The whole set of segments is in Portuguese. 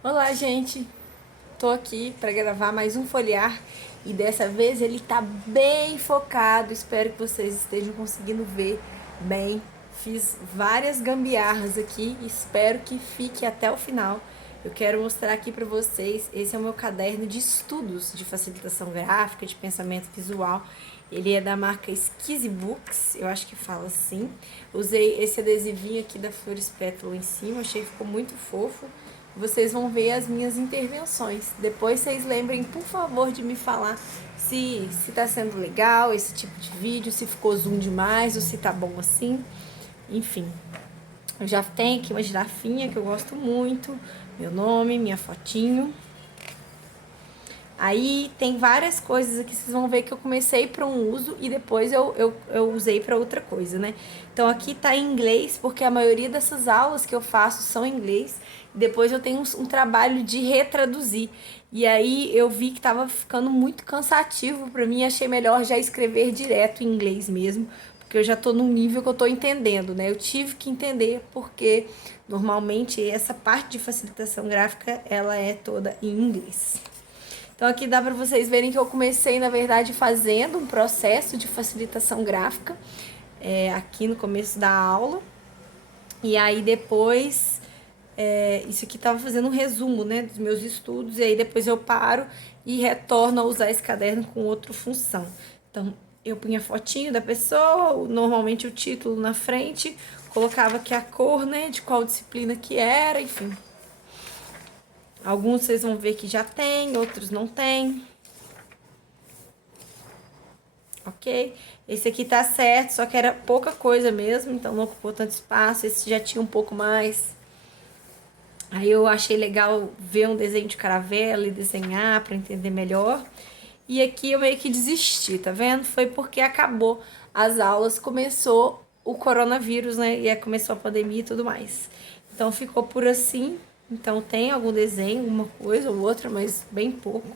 Olá, gente! Tô aqui para gravar mais um folhear e dessa vez ele tá bem focado. Espero que vocês estejam conseguindo ver bem. Fiz várias gambiarras aqui, espero que fique até o final. Eu quero mostrar aqui para vocês. Esse é o meu caderno de estudos de facilitação gráfica, de pensamento visual. Ele é da marca Skizzy Books, eu acho que fala assim. Usei esse adesivinho aqui da Flores Pétalo em cima, achei que ficou muito fofo. Vocês vão ver as minhas intervenções. Depois vocês lembrem, por favor, de me falar se tá sendo legal esse tipo de vídeo, se ficou zoom demais ou se tá bom assim. Enfim, eu já tenho aqui uma girafinha que eu gosto muito, meu nome, minha fotinho. Aí tem várias coisas aqui, vocês vão ver que eu comecei para um uso e depois eu usei para outra coisa, né? Então aqui tá em inglês, porque a maioria dessas aulas que eu faço são em inglês. Depois eu tenho um trabalho de retraduzir. E aí eu vi que tava ficando muito cansativo para mim, achei melhor já escrever direto em inglês mesmo, porque eu já tô num nível que eu tô entendendo, né? Eu tive que entender porque normalmente essa parte de facilitação gráfica, ela é toda em inglês. Então aqui dá para vocês verem que eu comecei, na verdade, fazendo um processo de facilitação gráfica aqui no começo da aula. E aí depois, isso aqui estava fazendo um resumo, né, dos meus estudos. E aí depois eu paro e retorno a usar esse caderno com outra função. Então eu punha fotinho da pessoa, normalmente o título na frente, colocava aqui a cor, né, de qual disciplina que era, enfim. Alguns vocês vão ver que já tem, outros não tem. Ok? Esse aqui tá certo, só que era pouca coisa mesmo, então não ocupou tanto espaço. Esse já tinha um pouco mais. Aí eu achei legal ver um desenho de caravela e desenhar para entender melhor. E aqui eu meio que desisti, tá vendo? Foi porque acabou as aulas, começou o coronavírus, né? E aí começou a pandemia e tudo mais. Então ficou por assim. Então tem algum desenho, uma coisa ou outra, mas bem pouco.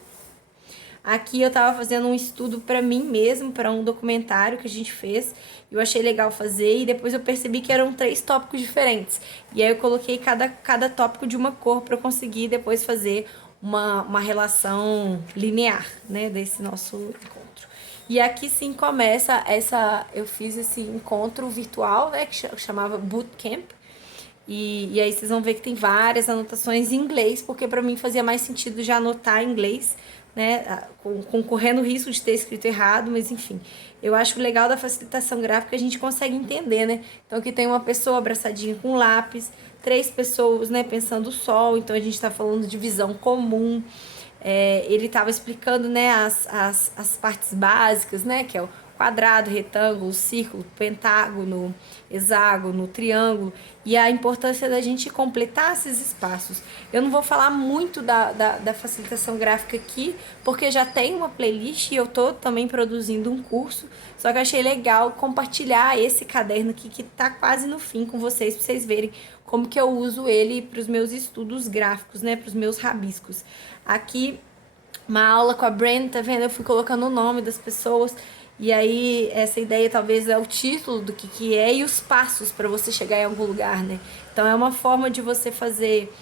Aqui eu tava fazendo um estudo para mim mesmo, para um documentário que a gente fez. Eu achei legal fazer e depois eu percebi que eram 3 tópicos diferentes. E aí eu coloquei cada tópico de uma cor para eu conseguir depois fazer uma relação linear, né, desse nosso encontro. E aqui sim começa eu fiz esse encontro virtual, né, que chamava Bootcamp. E aí vocês vão ver que tem várias anotações em inglês, porque para mim fazia mais sentido já anotar em inglês, né? Correndo o risco de ter escrito errado, mas enfim. Eu acho legal da facilitação gráfica que a gente consegue entender, né? Então aqui tem uma pessoa abraçadinha com lápis, 3 pessoas, né, pensando o sol, então a gente está falando de visão comum. Ele estava explicando, né, as partes básicas, né, que é o quadrado, retângulo, círculo, pentágono, hexágono, triângulo, e a importância da gente completar esses espaços. Eu não vou falar muito da facilitação gráfica aqui, porque já tem uma playlist e eu tô também produzindo um curso, só que eu achei legal compartilhar esse caderno aqui que tá quase no fim com vocês, para vocês verem como que eu uso ele para os meus estudos gráficos, né, para os meus rabiscos. Aqui uma aula com a Brand, tá vendo? Eu fui colocando o nome das pessoas. E aí, essa ideia talvez é o título do que é e os passos para você chegar em algum lugar, né? Então, é uma forma de você fazer,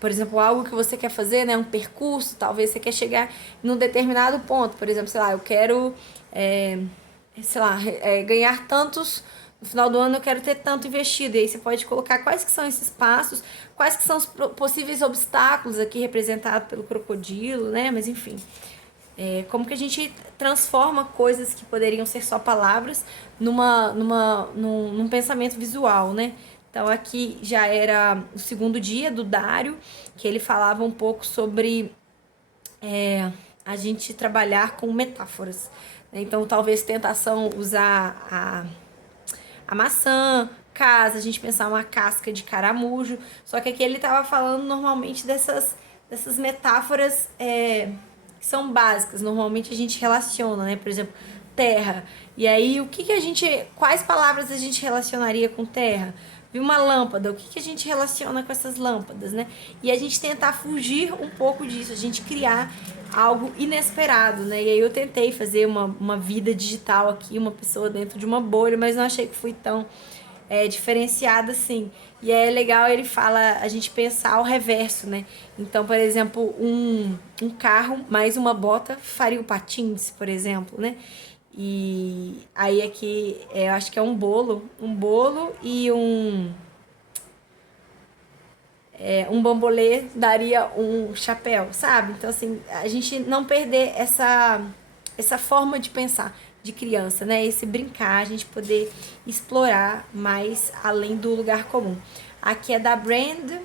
por exemplo, algo que você quer fazer, né? Um percurso, talvez você quer chegar num determinado ponto. Por exemplo, sei lá, eu quero, sei lá, ganhar tantos. No final do ano eu quero ter tanto investido. E aí você pode colocar quais que são esses passos, quais que são os possíveis obstáculos aqui representados pelo crocodilo, né? Mas enfim, como que a gente transforma coisas que poderiam ser só palavras num pensamento visual, né? Então aqui já era o segundo dia do Dário, que ele falava um pouco sobre a gente trabalhar com metáforas. Então talvez tentação usar a maçã, casa, a gente pensar uma casca de caramujo. Só que aqui ele estava falando normalmente dessas metáforas que são básicas. Normalmente a gente relaciona, né? Por exemplo, terra. E aí, quais palavras a gente relacionaria com terra? Vi uma lâmpada, o que a gente relaciona com essas lâmpadas, né? E a gente tentar fugir um pouco disso, a gente criar algo inesperado, né? E aí eu tentei fazer uma vida digital aqui, uma pessoa dentro de uma bolha, mas não achei que fui tão diferenciada assim. E é legal, ele fala, a gente pensar ao reverso, né? Então, por exemplo, um carro mais uma bota faria o patins, por exemplo, né? E aí aqui, eu acho que é um bolo e um bambolê daria um chapéu, sabe? Então, assim, a gente não perder essa forma de pensar de criança, né? Esse brincar, a gente poder explorar mais além do lugar comum. Aqui é da Brand,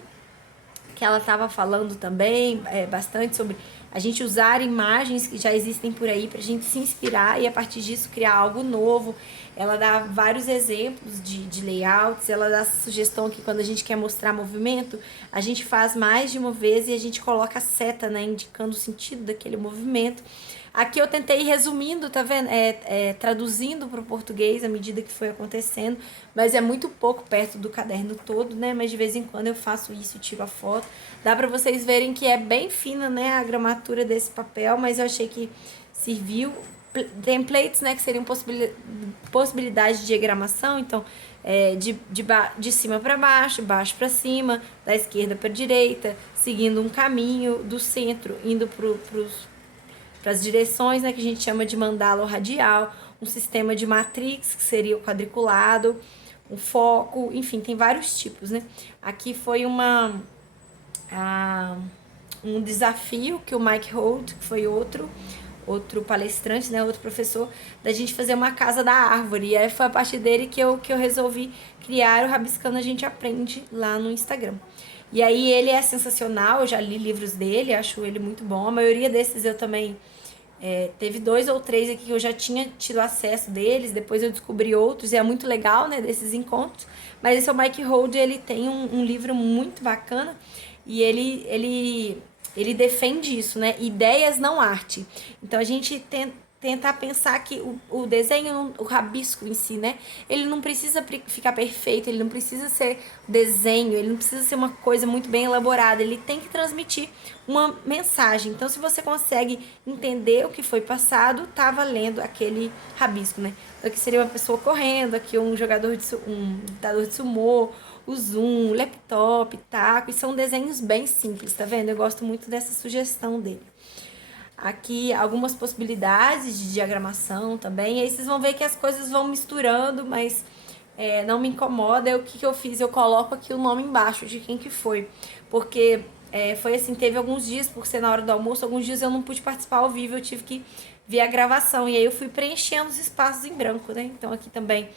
que ela estava falando também bastante sobre a gente usar imagens que já existem por aí para a gente se inspirar e a partir disso criar algo novo. Ela dá vários exemplos de layouts, ela dá sugestão que quando a gente quer mostrar movimento, a gente faz mais de uma vez e a gente coloca a seta, né, indicando o sentido daquele movimento. Aqui eu tentei resumindo, tá vendo? Traduzindo para o português à medida que foi acontecendo, mas é muito pouco perto do caderno todo, né? Mas de vez em quando eu faço isso, tiro a foto. Dá para vocês verem que é bem fina, né, a gramatura desse papel, mas eu achei que serviu. Templates, né, que seriam possibilidades de diagramação, então de cima para baixo, baixo para cima, da esquerda para direita, seguindo um caminho do centro, indo para as direções, né, que a gente chama de mandala ou radial, um sistema de matrix, que seria o quadriculado, um foco, enfim, tem vários tipos, né? Aqui foi um desafio que o Mike Holt, que foi outro palestrante, né, outro professor, da gente fazer uma casa da árvore. E aí foi a partir dele que eu resolvi criar o Rabiscando a Gente Aprende lá no Instagram. E aí ele é sensacional, eu já li livros dele, acho ele muito bom. A maioria desses eu também teve 2 ou 3 aqui que eu já tinha tido acesso deles, depois eu descobri outros, e é muito legal, né, desses encontros. Mas esse é o Mike Hold, ele tem um livro muito bacana, e ele defende isso, né, ideias não arte. Então a gente tentar pensar que o desenho, o rabisco em si, né? Ele não precisa ficar perfeito, ele não precisa ser desenho, ele não precisa ser uma coisa muito bem elaborada, ele tem que transmitir uma mensagem. Então, se você consegue entender o que foi passado, tá valendo aquele rabisco, né? Aqui seria uma pessoa correndo, aqui um lutador de sumô, o zoom, laptop, taco, e são desenhos bem simples, tá vendo? Eu gosto muito dessa sugestão dele. Aqui algumas possibilidades de diagramação também. E aí vocês vão ver que as coisas vão misturando, mas não me incomoda. O que eu fiz? Eu coloco aqui o nome embaixo de quem que foi. Porque foi assim, teve alguns dias, por ser na hora do almoço, alguns dias eu não pude participar ao vivo, eu tive que ver a gravação. E aí eu fui preenchendo os espaços em branco, né? Então aqui também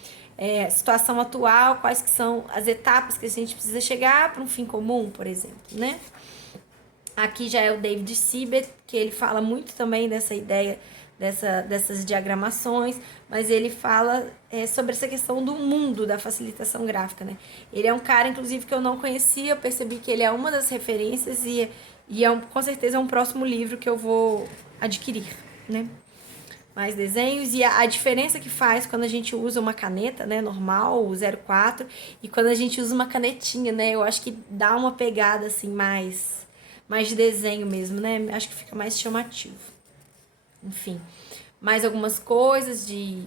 situação atual, quais que são as etapas que a gente precisa chegar para um fim comum, por exemplo, né? Aqui já é o David Sibet, que ele fala muito também dessa ideia dessas diagramações, mas ele fala sobre essa questão do mundo da facilitação gráfica, né? Ele é um cara, inclusive, que eu não conhecia, eu percebi que ele é uma das referências e com certeza é um próximo livro que eu vou adquirir, né? Mais desenhos e a diferença que faz quando a gente usa uma caneta, né, normal, o 04, e quando a gente usa uma canetinha, né? Eu acho que dá uma pegada assim mais de desenho mesmo, né? Acho que fica mais chamativo. Enfim, mais algumas coisas de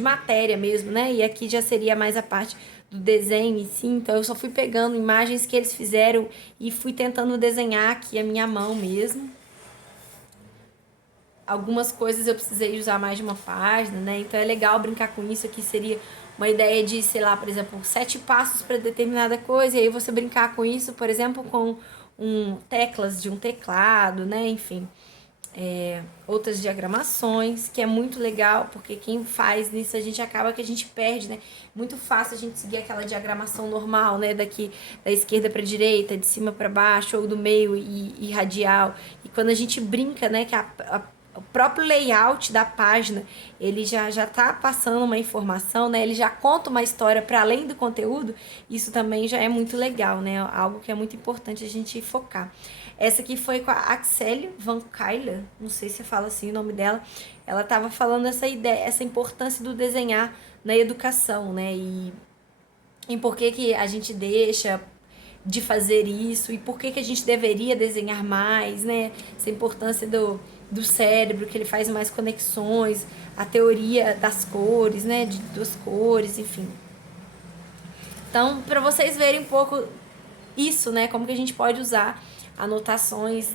matéria mesmo, né? E aqui já seria mais a parte do desenho em si. Então eu só fui pegando imagens que eles fizeram e fui tentando desenhar aqui a minha mão mesmo. Algumas coisas eu precisei usar mais de uma página, né? Então é legal brincar com isso. Aqui seria uma ideia de, sei lá, por exemplo, 7 passos para determinada coisa, e aí você brincar com isso, por exemplo, com teclas de um teclado, né? Enfim, outras diagramações, que é muito legal, porque quem faz nisso a gente acaba que a gente perde, né? Muito fácil a gente seguir aquela diagramação normal, né? Daqui da esquerda para direita, de cima para baixo, ou do meio e radial. E quando a gente brinca, né? Que o próprio layout da página, ele já tá passando uma informação, né? Ele já conta uma história para além do conteúdo. Isso também já é muito legal, né? Algo que é muito importante a gente focar. Essa aqui foi com a Axelle Van Kuyler, não sei se fala assim o nome dela. Ela estava falando essa ideia, essa importância do desenhar na educação, né? E por que a gente deixa de fazer isso e por que a gente deveria desenhar mais, né? Essa importância do cérebro, que ele faz mais conexões, a teoria das cores, né, de duas cores, enfim. Então, para vocês verem um pouco isso, né, como que a gente pode usar anotações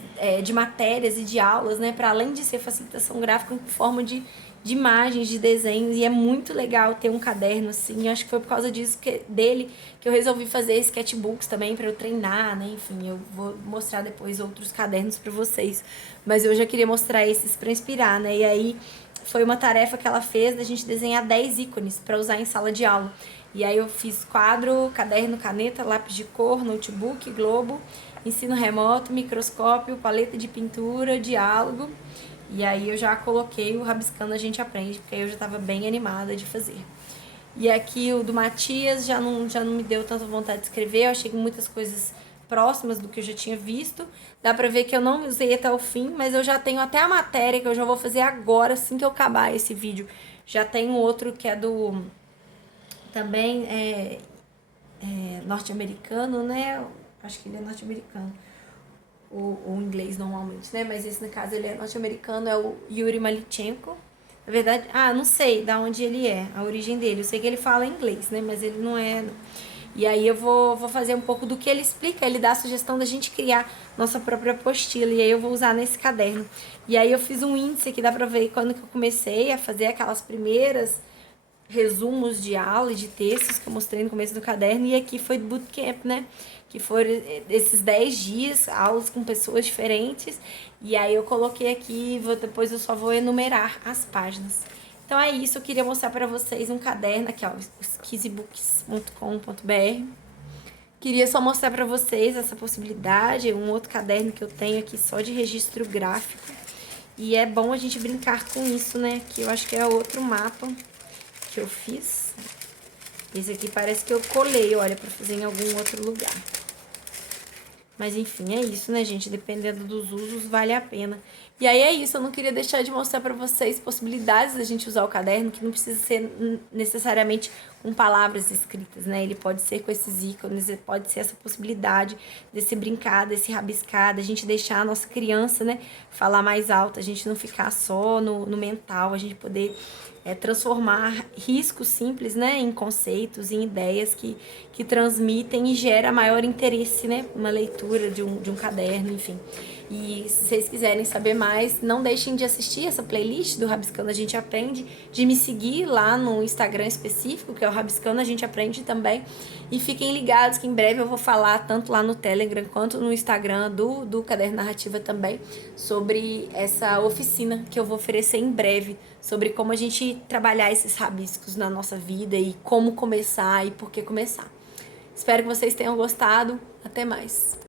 de matérias e de aulas, né, para além de ser facilitação gráfica, em forma de imagens, de desenhos, e é muito legal ter um caderno assim. Eu acho que foi por causa disso dele que eu resolvi fazer sketchbooks também para eu treinar, né? Enfim, eu vou mostrar depois outros cadernos para vocês, mas eu já queria mostrar esses para inspirar, né? E aí foi uma tarefa que ela fez da gente desenhar 10 ícones para usar em sala de aula. E aí eu fiz quadro, caderno, caneta, lápis de cor, notebook, globo, ensino remoto, microscópio, paleta de pintura, diálogo. E aí eu já coloquei o Rabiscando a gente aprende, porque aí eu já estava bem animada de fazer. E aqui o do Matias já não me deu tanta vontade de escrever, eu achei que muitas coisas próximas do que eu já tinha visto. Dá pra ver que eu não usei até o fim, mas eu já tenho até a matéria que eu já vou fazer agora, assim que eu acabar esse vídeo. Já tem outro que é do... também norte-americano, né? Acho que ele é norte-americano. O inglês normalmente, né? Mas esse, no caso, ele é norte-americano, é o Yuri Malichenko. Na verdade, não sei da onde ele é, a origem dele. Eu sei que ele fala inglês, né? Mas ele não é... E aí eu vou fazer um pouco do que ele explica. Ele dá a sugestão da gente criar nossa própria apostila. E aí eu vou usar nesse caderno. E aí eu fiz um índice que dá pra ver quando que eu comecei a fazer aquelas primeiras resumos de aula e de textos que eu mostrei no começo do caderno. E aqui foi bootcamp, né? Que foram esses 10 dias, aulas com pessoas diferentes. E aí eu coloquei aqui, depois eu só vou enumerar as páginas. Então é isso, eu queria mostrar para vocês um caderno aqui, ó, skizbooks.com.br. Queria só mostrar para vocês essa possibilidade, um outro caderno que eu tenho aqui só de registro gráfico. E é bom a gente brincar com isso, né? Que eu acho que é outro mapa que eu fiz. Esse aqui parece que eu colei, olha, para fazer em algum outro lugar. Mas enfim, é isso, né, gente? Dependendo dos usos, vale a pena. E aí é isso, eu não queria deixar de mostrar pra vocês possibilidades da gente usar o caderno, que não precisa ser necessariamente com palavras escritas, né? Ele pode ser com esses ícones, pode ser essa possibilidade desse brincar, desse rabiscar, da gente deixar a nossa criança, né, falar mais alto, a gente não ficar só no mental, a gente poder transformar riscos simples, né, em conceitos, em ideias que transmitem e gera maior interesse, né, uma leitura de um caderno, enfim. E se vocês quiserem saber mais, não deixem de assistir essa playlist do Rabiscando a gente aprende, de me seguir lá no Instagram específico, que é o Rabiscando a gente aprende também. E fiquem ligados que em breve eu vou falar tanto lá no Telegram quanto no Instagram do Caderno Narrativa também sobre essa oficina que eu vou oferecer em breve, sobre como a gente trabalhar esses rabiscos na nossa vida e como começar e por que começar. Espero que vocês tenham gostado. Até mais!